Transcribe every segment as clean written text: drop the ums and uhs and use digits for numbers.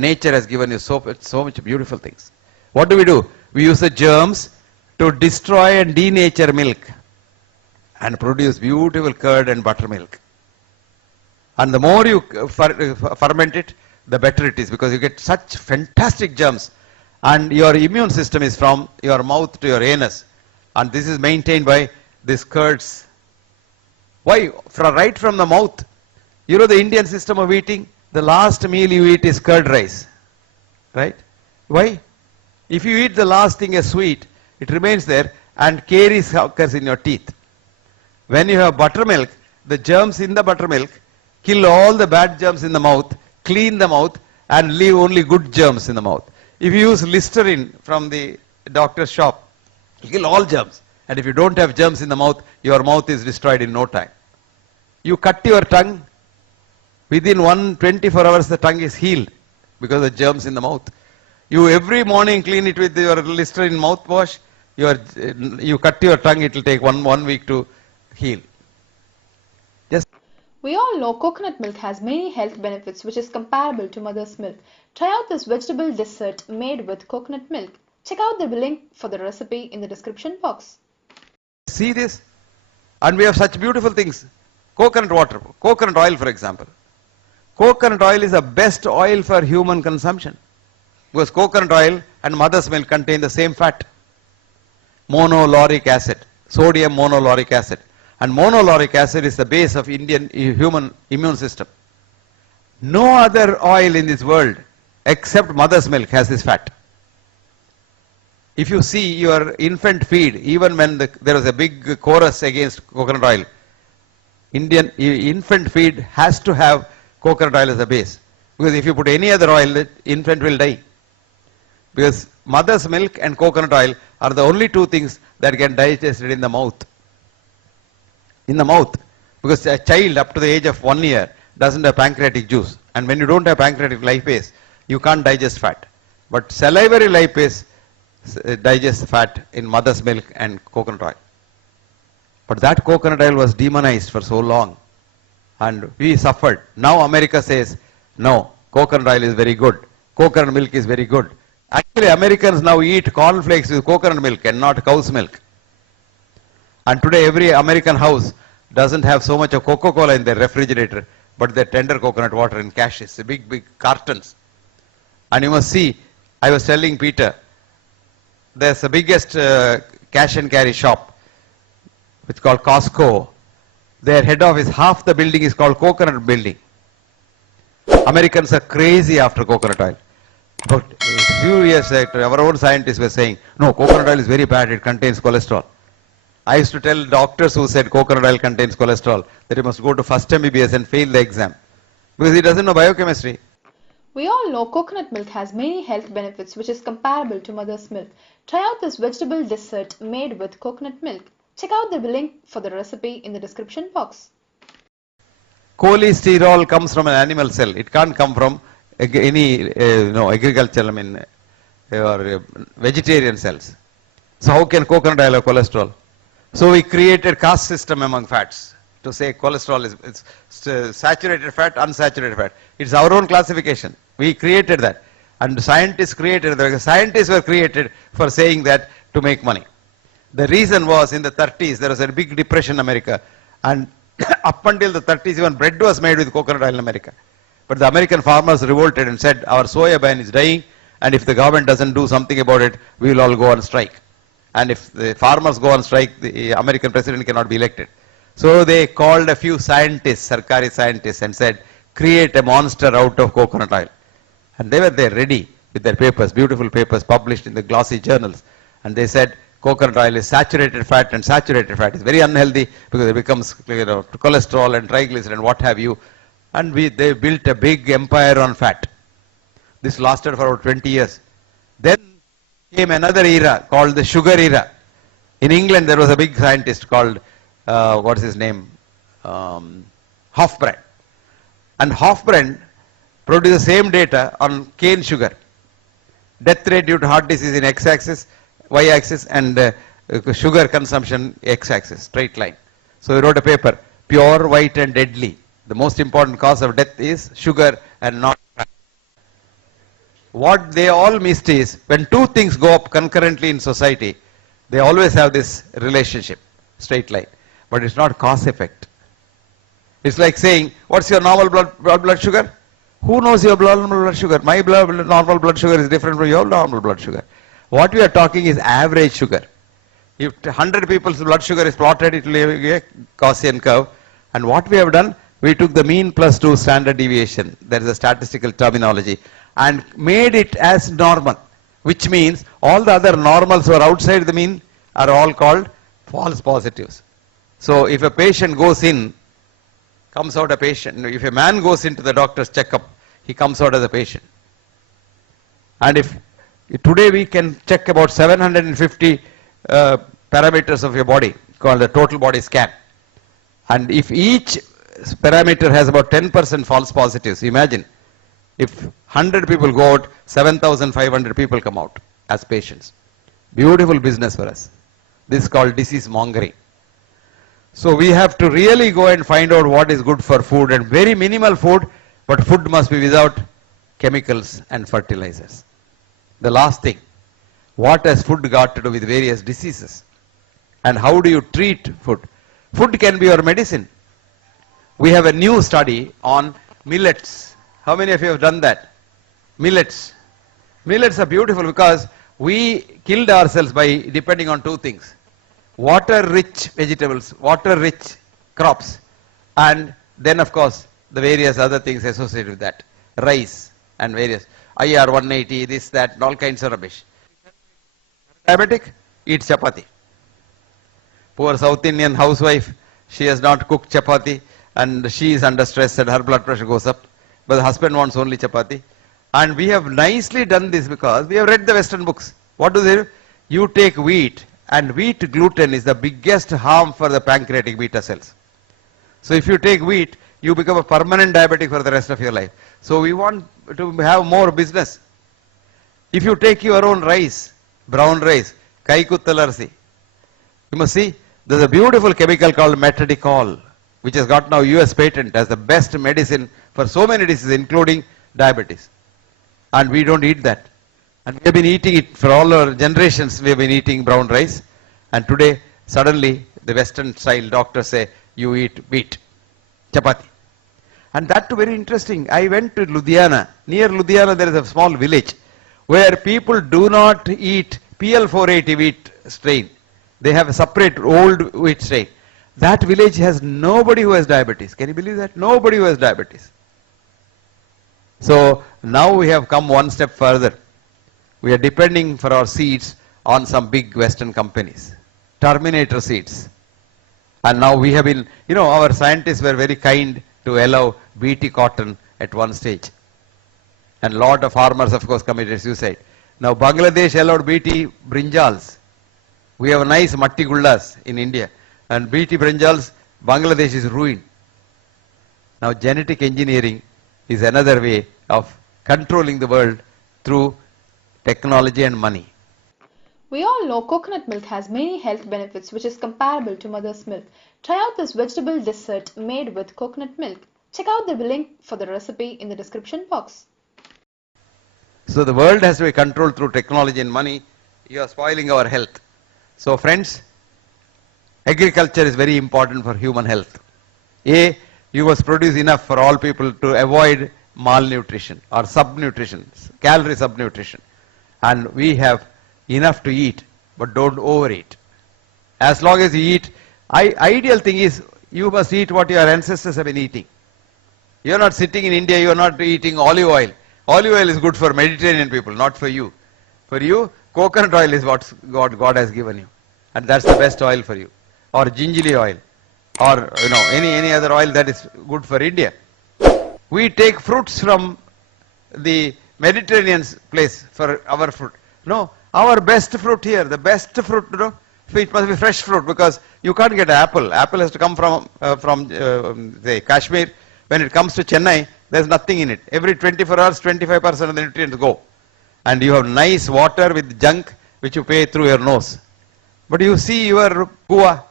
Nature has given you so much beautiful things. What do? We use the germs to destroy and denature milk and produce beautiful curd and buttermilk. And the more you ferment it, the better it is, because you get such fantastic germs. And your immune system is from your mouth to your anus. And this is maintained by these curds. Why? Right from the mouth. You know the Indian system of eating? The last meal you eat is curd rice. Right? Why? If you eat the last thing as sweet, it remains there and caries occurs in your teeth. When you have buttermilk, the germs in the buttermilk kill all the bad germs in the mouth, clean the mouth, and leave only good germs in the mouth. If you use Listerine from the doctor's shop, you kill all germs. And if you don't have germs in the mouth, your mouth is destroyed in no time. You cut your tongue, within 24 hours the tongue is healed because of the germs in the mouth. You every morning clean it with your Listerine mouthwash. You cut your tongue, it will take one week to heal. We all know coconut milk has many health benefits which is comparable to mother's milk. Try out this vegetable dessert made with coconut milk. Check out the link for the recipe in the description box. See this? And we have such beautiful things. Coconut water, coconut oil for example. Coconut oil is the best oil for human consumption, because coconut oil and mother's milk contain the same fat. Monolauric acid, sodium monolauric acid. And monolauric acid is the base of Indian human immune system. No other oil in this world except mother's milk has this fat. If you see your infant feed, even when there was a big chorus against coconut oil, Indian infant feed has to have coconut oil as a base. Because if you put any other oil, the infant will die. Because mother's milk and coconut oil are the only two things that can digest it in the mouth. In the mouth. Because a child up to the age of 1 year doesn't have pancreatic juice. And when you don't have pancreatic lipase, you can't digest fat. But salivary lipase digests fat in mother's milk and coconut oil. But that coconut oil was demonized for so long. And we suffered. Now America says, no, coconut oil is very good. Coconut milk is very good. Actually, Americans now eat cornflakes with coconut milk and not cow's milk. And today every American house doesn't have so much of Coca-Cola in their refrigerator, but their tender coconut water in caches, the big cartons. And you must see, I was telling Peter, there's the biggest cash and carry shop, which is called Costco. Their head office, half the building is called Coconut Building. Americans are crazy after coconut oil. But a few years later, our own scientists were saying, no, coconut oil is very bad, it contains cholesterol. I used to tell doctors who said coconut oil contains cholesterol that he must go to first MBBS and fail the exam, because he doesn't know biochemistry. We all know coconut milk has many health benefits which is comparable to mother's milk. Try out this vegetable dessert made with coconut milk. Check out the link for the recipe in the description box. Cholesterol comes from an animal cell. It can't come from any agricultural, or vegetarian cells. So how can coconut oil have cholesterol? So we created caste system among fats to say cholesterol is saturated fat, unsaturated fat. It's our own classification. We created that. And scientists were created for saying that to make money. The reason was in the 30s, there was a big depression in America. And up until the 30s, even bread was made with coconut oil in America. But the American farmers revolted and said, our soya bean is dying, and if the government doesn't do something about it, we will all go on strike. And if the farmers go on strike, the American president cannot be elected. So they called a few scientists, Sarkari scientists, and said, create a monster out of coconut oil. And they were there ready with their papers, beautiful papers published in the glossy journals. And they said, coconut oil is saturated fat, and saturated fat is very unhealthy because it becomes cholesterol and triglyceride and what have you. And they built a big empire on fat. This lasted for about 20 years. Then came another era called the sugar era. In England, there was a big scientist called, what's his name? Hofbrand. And Hofbrand produced the same data on cane sugar. Death rate due to heart disease in x-axis, y-axis, and sugar consumption x-axis, straight line. So he wrote a paper, Pure, White and Deadly. The most important cause of death is sugar and not fat. what they all missed is when two things go up concurrently in society, they always have this relationship, straight line. But it's not cause effect. It's like saying, what's your normal blood sugar? Who knows your normal blood sugar? My normal blood sugar is different from your normal blood sugar. What we are talking is average sugar. If 100 people's blood sugar is plotted, it will be a Gaussian curve. And what we have done, we took the mean plus 2 standard deviation, that is a statistical terminology, and made it as normal, which means all the other normals who are outside the mean are all called false positives. So if a patient goes in, comes out a patient, if a man goes into the doctor's checkup, he comes out as a patient. And if today we can check about 750 parameters of your body, called the total body scan. And if each parameter has about 10% false positives, imagine if 100 people go out, 7,500 people come out as patients. Beautiful business for us. This is called disease mongering. So we have to really go and find out what is good for food, and very minimal food, but food must be without chemicals and fertilizers. The last thing, what has food got to do with various diseases? And how do you treat food? Food can be your medicine. We have a new study on millets. How many of you have done that? Millets. Millets are beautiful because we killed ourselves by depending on two things. Water-rich vegetables, water-rich crops, and then of course the various other things associated with that. Rice and various IR 180, this, that, and all kinds of rubbish. Diabetic, eat chapati. Poor South Indian housewife, she has not cooked chapati and she is under stress and her blood pressure goes up. But the husband wants only chapati. And we have nicely done this because we have read the Western books. What do they do? You take wheat, and wheat gluten is the biggest harm for the pancreatic beta cells. So if you take wheat, you become a permanent diabetic for the rest of your life. So we want to have more business. If you take your own rice, brown rice, kaikuthalarsi, you must see, there's a beautiful chemical called metadicol, which has got now US patent as the best medicine for so many diseases, including diabetes. And we don't eat that. And we have been eating it for all our generations. We have been eating brown rice. And today, suddenly, the Western style doctors say, you eat wheat, chapati. And that too very interesting. I went to Ludhiana. Near Ludhiana, there is a small village where people do not eat PL480 wheat strain. They have a separate old wheat strain. That village has nobody who has diabetes. Can you believe that? Nobody who has diabetes. So now we have come one step further. We are depending for our seeds on some big Western companies. Terminator seeds. And now we have been, our scientists were very kind to allow BT cotton at one stage. And a lot of farmers, of course, committed suicide. Now Bangladesh allowed BT brinjals. We have nice matti gullas in India. And BT brinjals, Bangladesh is ruined. Now genetic engineering is another way of controlling the world through technology and money. We all know coconut milk has many health benefits which is comparable to mother's milk. Try out this vegetable dessert made with coconut milk. Check out the link for the recipe in the description box. So the world has to be controlled through technology and money. You are spoiling our health. So friends, agriculture is very important for human health. You must produce enough for all people to avoid malnutrition or subnutrition, calorie subnutrition. And we have enough to eat, but don't overeat. As long as you eat, ideal thing is you must eat what your ancestors have been eating. You are not sitting in India, you are not eating olive oil. Olive oil is good for Mediterranean people, not for you. For you, coconut oil is what God has given you. And that's the best oil for you. Or gingerly oil. Or any other oil that is good for India. We take fruits from the Mediterranean place for our fruit. No, our best fruit here, the best fruit, it must be fresh fruit because you can't get apple. Apple has to come from say Kashmir. When it comes to Chennai, there's nothing in it. Every 24 hours, 25% of the nutrients go. And you have nice water with junk which you pay through your nose. But you see your guava.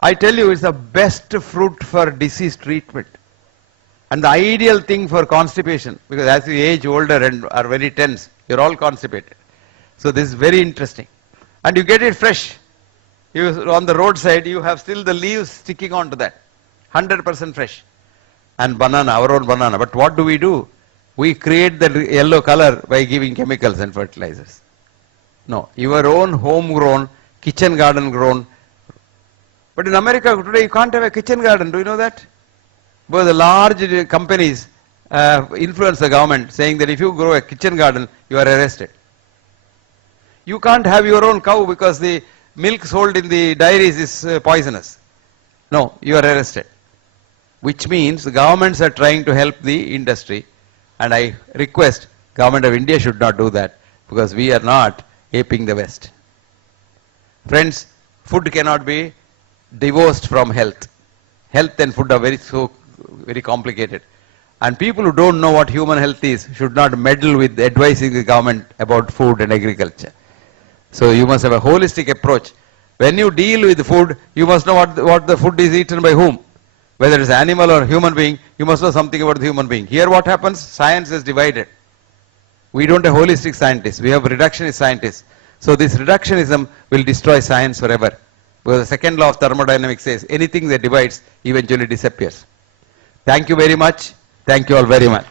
I tell you, it's the best fruit for disease treatment. And the ideal thing for constipation, because as you age older and are very tense, you're all constipated. So this is very interesting. And you get it fresh. You, on the roadside, you have still the leaves sticking onto that. 100% fresh. And banana, our own banana. But what do? We create the yellow color by giving chemicals and fertilizers. No, your own homegrown, kitchen garden grown. But in America today, you can't have a kitchen garden. Do you know that? Because the large companies influence the government, saying that if you grow a kitchen garden, you are arrested. You can't have your own cow because the milk sold in the dairies is poisonous. No, you are arrested. Which means the governments are trying to help the industry, and I request government of India should not do that, because we are not aping the West. Friends, food cannot be divorced from health. Health and food are very complicated. And people who don't know what human health is should not meddle with advising the government about food and agriculture. So you must have a holistic approach. When you deal with food, you must know what the food is eaten by whom. Whether it's animal or human being, you must know something about the human being. Here what happens? Science is divided. We don't have holistic scientists. We have reductionist scientists. So this reductionism will destroy science forever. Because the second law of thermodynamics says anything that divides eventually disappears. Thank you very much. Thank you all very much.